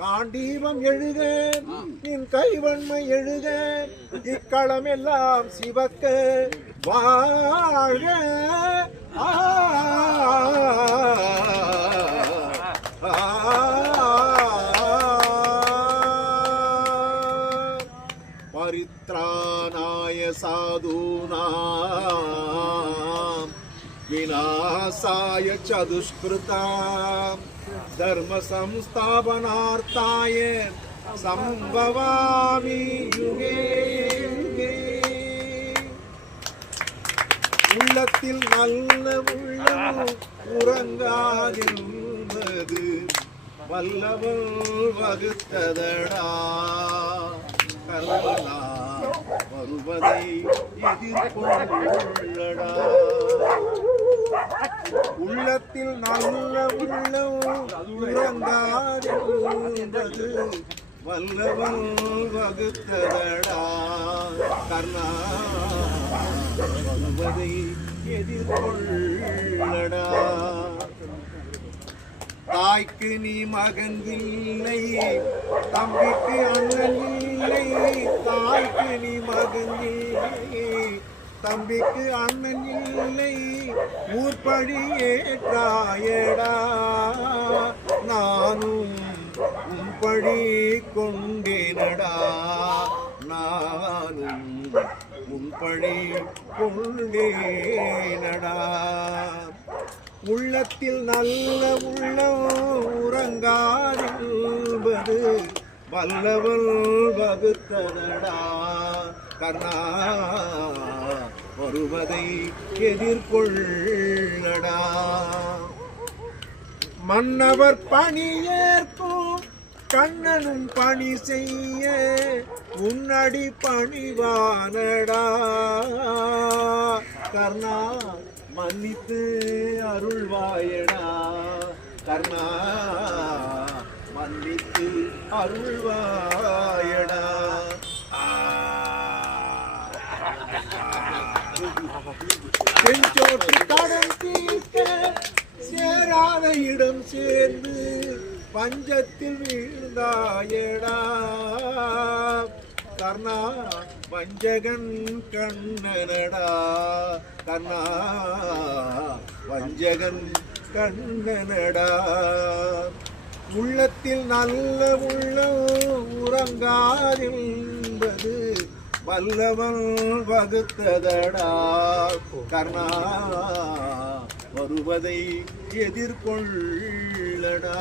காண்டீபம் எழுக நின் கைவன்மை எழுக இக்களம் எல்லாம் சிவக்க வாழ்க. பரித்ராணாய சாதூனாம் விநாசாய சதுஷ்கிருதாம் தர்ம சம்ஸ்தாபனார்த்தாய சம்பவாமி யுகே யுகே. உள்ளத்தில் நல்ல உள்ளம் உறங்காதென்பது வல்லவன் வகுத்ததடா. கல்லா வருவதை எதிர்கொள்ளடா. உள்ளத்தில் நல்ல உள்ளம் உறங்காதென்பது வல்லவன் வகுத்ததடா. கர்ணா வருவதை எதிர்கொள்ளடா. தாய்க்கு நீ மகன் இல்லை, தம்பிக்கு அண்ணன் இல்லை. தாய்க்கு நீ மகன் இல்லை, தம்பிக்கு அண்ணன் இல்லை. ஊர்படி ஏற்றாயடா, நானும் உன்படி கொண்டேனடா. நானும் உன்படி கொண்டேனடா. உள்ளத்தில் நல்ல உள்ளம் உறங்காதென்பது வல்லவன் வகுத்ததடா. கர்ணா வருவதை எதிர்கொள்ளடா. மன்னவர் பணி ஏற்கும் கண்ணனும் பணி செய்ய உன்னடி பணிவானடா. கர்ணா மன்னித்து அருள்வாயடா. கர்ணா மன்னித்து அருள்வாயடா. செஞ்சோட்டு கடன் தீர்க்க சேராத இடம் சேர்ந்து பஞ்சத்தில் வீழ்ந்தாயடா. கர்ணா வஞ்சகன் கண்ணனடா. கர்ணா வஞ்சகன் கண்ணனடா. உள்ளத்தில் நல்ல உள்ளம் உறங்காதென்பது வல்லவன் வகுத்ததடா. கர்ணா வருவதை எதிர்கொள்ளடா.